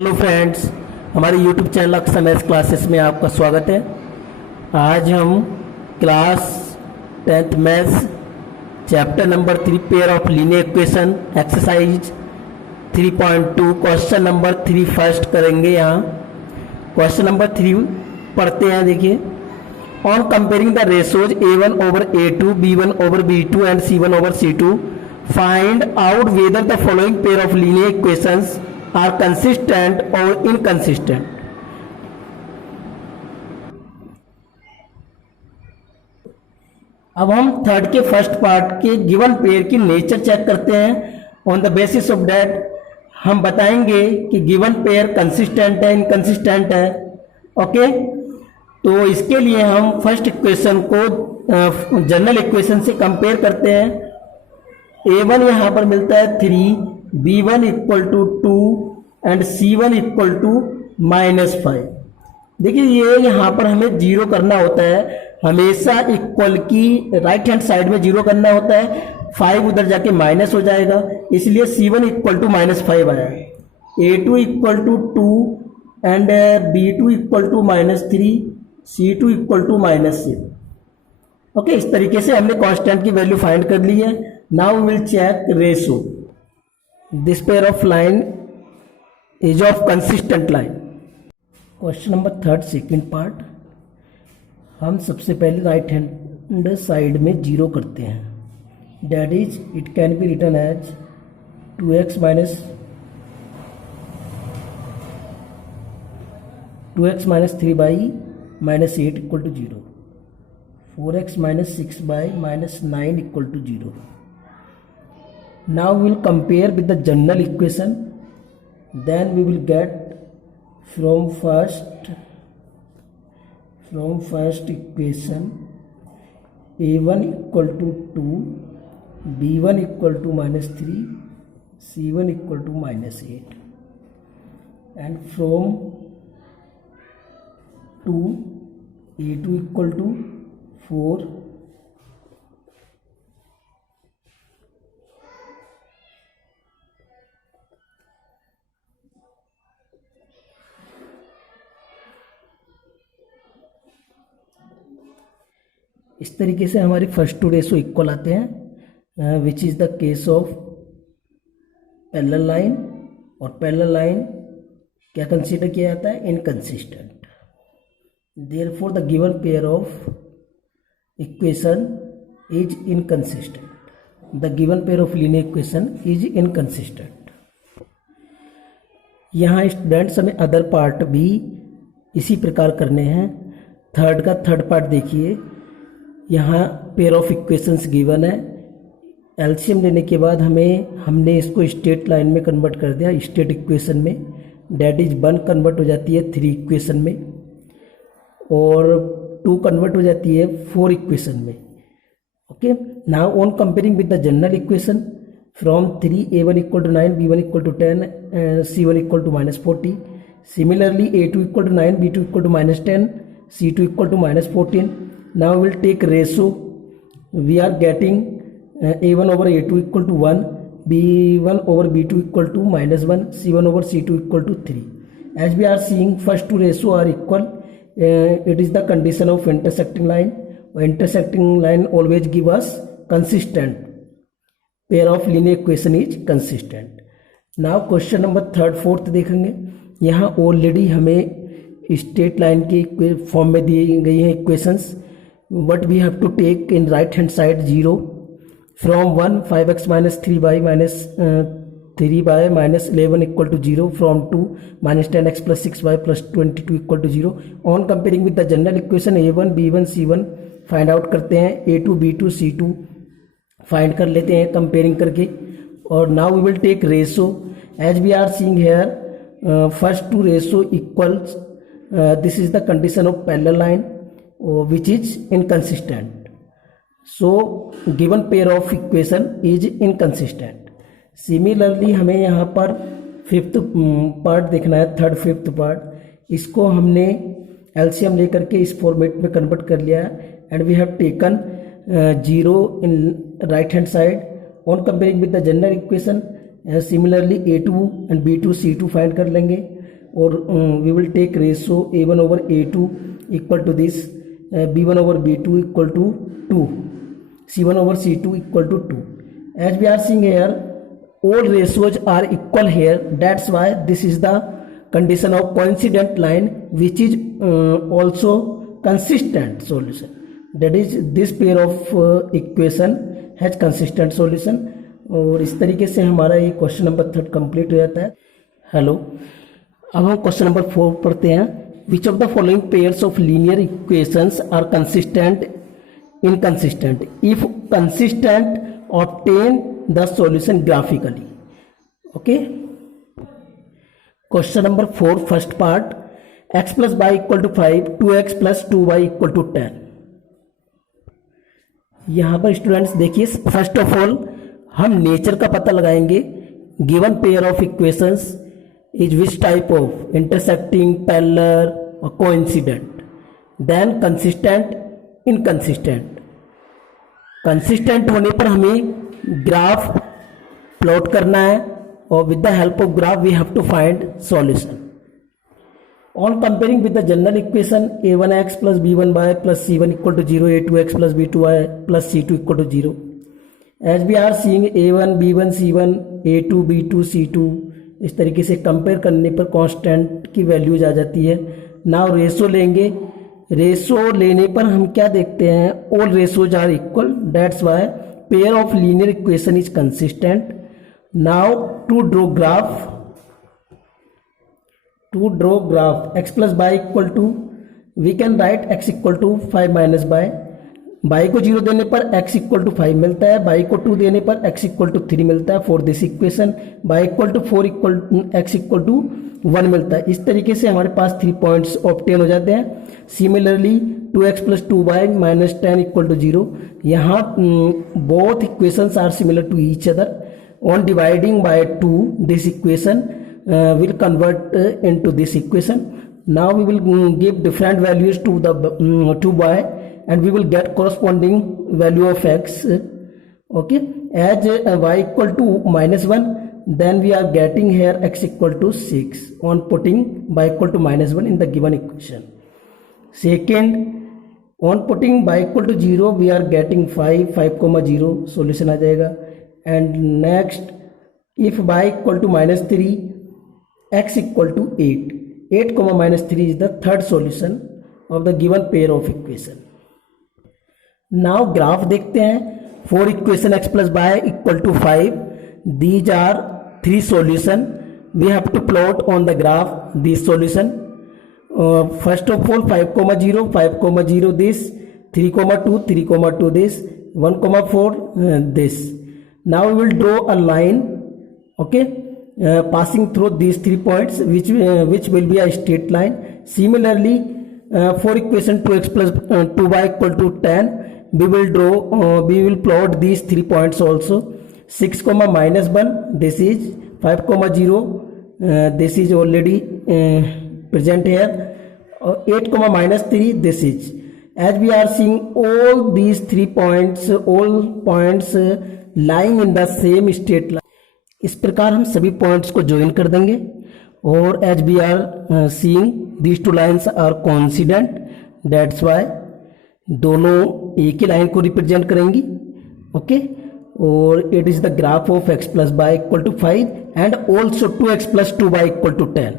Hello friends, हमारे YouTube channel अक्सर maths classes में आपका स्वागत है। आज हम class 10th maths chapter number 3 pair of linear equation exercise 3.2 question number 3 first करेंगे। यहाँ क्वेश्चन नंबर 3 पढ़ते हैं। देखिए, on comparing the ratios a1 over a2, b1 over b2 and c1 over c2 find out whether the following pair of linear equations are consistent और inconsistent. अब हम third के first part के given pair की nature check करते हैं। On the basis of that हम बताएंगे कि गिवन पेयर कंसिस्टेंट है, इनकंसिस्टेंट है। ओके, तो इसके लिए हम फर्स्ट इक्वेशन को जनरल इक्वेशन से कंपेयर करते हैं। a1 यहाँ पर मिलता है 3, b1 equal to 2 and c1 equal to -5। देखिए, ये यहाँ पर हमें जीरो करना होता है। हमेशा इक्वल की राइट हैंड साइड में जीरो करना होता है। 5 उधर जाके माइनस हो जाएगा, इसलिए c1 इक्वल टू -5 आया। a2 equal to 2 and b2 equal to -3, c2 equal to -6। Okay, इस तरीके से हमने कांस्टेंट की वैल्यू फाइंड कर ली है। Now we will check ratio. This pair of line is of consistent line. Question number 3 second part. हम सबसे पहले राइट हैंड साइड में जीरो करते हैं। That is it can be written as 2x minus 3 by -8 equal to 0, 4x minus 6 by -9 equal to 0। Now we will compare with the general equation. Then we will get from first equation a1 equal to 2, b1 equal to -3, c1 equal to -8, and from 2 a2 equal to 4, इस तरीके से हमारी first two ratio equal आते हैं, which is the case of parallel line. और parallel line क्या consider किया जाता है? Inconsistent. Therefore the given pair of equation is inconsistent. The given pair of linear equation is inconsistent. यहाँ students हमें other part भी इसी प्रकार करने हैं। थर्ड का थर्ड पार्ट देखिए, यहाँ पेयर ऑफ इक्वेशंस गिवन है। एलसीएम लेने के बाद हमने इसको स्टेट लाइन में कन्वर्ट कर दिया, स्टेट इक्वेशन में। डैट इज 1 कन्वर्ट हो जाती है 3 इक्वेशन में, और 2 कन्वर्ट हो जाती है 4 इक्वेशन में। Okay, now on comparing with the general equation from 3 a1 equal to 9, b1 equal to 10, c1 equal to -40। Similarly a2 equal to 9, b2 equal to -10, c2 equal to -14। Now we will take ratio. We are getting a1 over a2 equal to 1, b1 over b2 equal to -1, c1 over c2 equal to 3. As we are seeing, first two ratio are equal. It is the condition of intersecting line. Intersecting line always give us consistent. Pair of linear equation is consistent. Now question number 3rd 4th देखेंगे। यहाँ already हमें state line के form में दी गई हैं equations. What we have to take in right hand side 0, from 1 5x minus 3 by -3 by -11 equal to 0, from 2 -10x plus 6y plus 22 equal to 0. On comparing with the general equation a1 b1 c1 find out करते हैं, a2 b2 c2 find कर लेते हैं comparing करके। और now we will take ratio. As we are seeing here, first two ratio equals, this is the condition of parallel line which is inconsistent. So given pair of equation is inconsistent. Similarly हमें यहाँ पर 5th part देखना है, 3rd 5th part. इसको हमने LCM लेकर के इस फॉर्मेट में कन्वर्ट कर लिया है। And we have taken 0 in right hand side. On comparing with the general equation similarly A2 and B2 C2 find कर लेंगे। और we will take ratio a1 over a2 equal to this, b1 over b2 equal to 2, c1 over c2 equal to 2. As we are seeing here, all ratios are equal here. That's why this is the condition of coincident line, which is also consistent solution. That is, this pair of equation has consistent solution. और इस तरीके से हमारा ये question number 3 complete हो जाता है. Hello, अब हम क्वेश्चन नंबर 4 पढ़ते हैं. Which of the following pairs of linear equations are consistent inconsistent? If consistent obtain the solution graphically. Okay, question number 4 first part, x plus y equal to 5, 2x plus 2y equal to 10. यहां पर students देखिए, first of all हम nature का पता लगाएंगे. Given pair of equations is which type of? Intersecting, parallel और coincident. Then consistent, inconsistent. Consistent होने पर हमें ग्राफ प्लॉट करना है और with the help of graph we have to find solution. On comparing with the general equation a1x plus b1y plus c1 equal to 0, a2x plus b2y plus c2 equal to 0. As we are seeing a1 b1 c1 a2 b2 c2, इस तरीके से compare करने पर constant की values आ जाती है. Now ratio लेंगे. Ratio लेने पर हम क्या देखते हैं? All ratios are equal. That's why pair of linear equation is consistent. Now to draw graph x plus y equal to, we can write x equal to 5 minus y को 0 देने पर x इक्वल टू 5 मिलता है, y को 2 देने पर x equal to 3 मिलता है. For this equation y equal to 4 x equal to 1 मिलता है. इस तरीके से हमारे पास 3 पॉइंट्स ऑब्टेन हो जाते हैं. Similarly 2x plus 2y minus 10 equal to 0. यहाँ both equations are similar to each other. On dividing by 2 this equation will convert into this equation. Now we will give different values to the to y and we will get corresponding value of x. Okay, as y equal to minus 1, then we are getting here x equal to 6 on putting y equal to minus 1 in the given equation. Second, on putting y equal to 0 we are getting 5,0 solution आ जाएगा. And next, if y equal to minus 3, x equal to 8 comma minus 3 is the third solution of the given pair of equation. Now graph देखते हैं. For equation x plus y equal to 5, these are 3 solution. We have to plot on the graph this solution. First of all 5,0 this, 3,2 this, 1,4 this. Now we will draw a line. Okay. Passing through these 3 points, which will be a straight line. Similarly, for equation 2x plus 2y equal to 10, we will plot these 3 points also. 6 comma minus 1, this is 5,0, this is already present here. 8 comma minus 3, this is. As we are seeing all these 3 points, all points lying in the same straight line. इस प्रकार हम सभी points को join कर देंगे. और as we are seeing these 2 lines are coincident. That's why दोनों एक ही लाइन को रिप्रेजेंट करेंगी. ओके, और it is the graph of x plus y equal to 5 and also 2x plus 2y equal to 10.